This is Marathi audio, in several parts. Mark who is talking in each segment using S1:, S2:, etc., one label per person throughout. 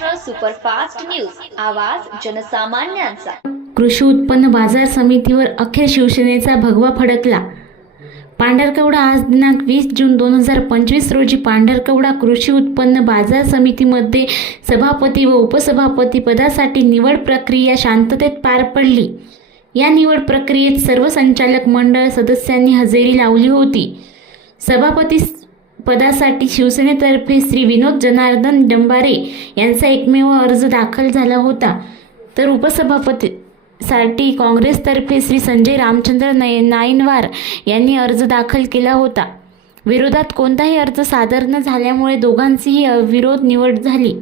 S1: Superfast news. आवाज जनसामान्यांचा.
S2: कृषी उत्पन्न बाजार समितीवर अखेर शिवसेनेचा भगवा फडकला. पांढरकवडा आज दिनांक वीस जून दोन हजार पंचवीस रोजी पांढरकवडा कृषी उत्पन्न बाजार समितीमध्ये सभापती व उपसभापती पदासाठी निवड प्रक्रिया शांततेत पार पडली. या निवड प्रक्रियेत सर्व संचालक मंडळ सदस्यांनी हजेरी लावली होती. सभापती पदासाठी शिवसेनेतर्फे श्री विनोद जनार्दन डंबारे यांचा एकमेव अर्ज दाखल झाला होता. तर उपसभापतीसाठी काँग्रेसतर्फे श्री संजय रामचंद्र नय नाईनवार यांनी अर्ज दाखल केला होता. विरोधात कोणताही अर्ज सादर न झाल्यामुळे दोघांचीही अविरोध निवड झाली.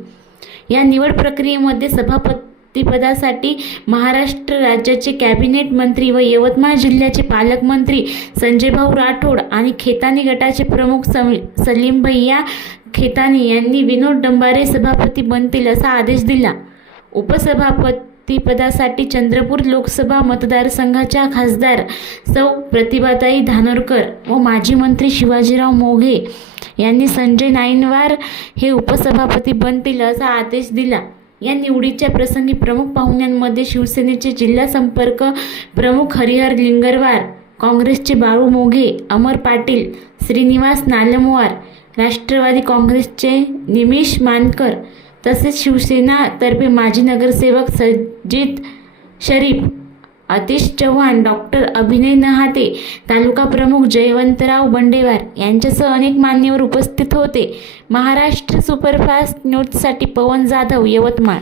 S2: या निवड प्रक्रियेमध्ये सभापतीपदासाठी महाराष्ट्र राज्याचे कॅबिनेट मंत्री व यवतमाळ जिल्ह्याचे पालकमंत्री संजयभाऊ राठोड आणि खेतानी गटाचे प्रमुख सम- सलीम भैया खेतानी यांनी विनोद डंबारे सभापती बनतील असा आदेश दिला. उपसभापतीपदासाठी चंद्रपूर लोकसभा मतदारसंघाच्या खासदार सौ. प्रतिभाताई धानोरकर व माजी मंत्री शिवाजीराव मोघे यांनी संजय नाईनवार हे उपसभापती बनतील असा आदेश दिला. या निवडीच्या प्रसंगी प्रमुख पाहुण्यांमध्ये शिवसेनेचे जिल्हा संपर्क प्रमुख हरिहर लिंगरवार काँग्रेसचे बाळू मोघे अमर पाटील श्रीनिवास नालमवार राष्ट्रवादी काँग्रेसचे निमिष मानकर तसेच शिवसेनातर्फे माजी नगरसेवक सज्जित शरीफ अतिश चव्हाण डॉक्टर अभिनय नहाते तालुका प्रमुख जयवंतराव बंडेवार यांच्यासह अनेक मान्यवर उपस्थित होते. महाराष्ट्र सुपरफास्ट न्यूजसाठी पवन जाधव यवतमाळ.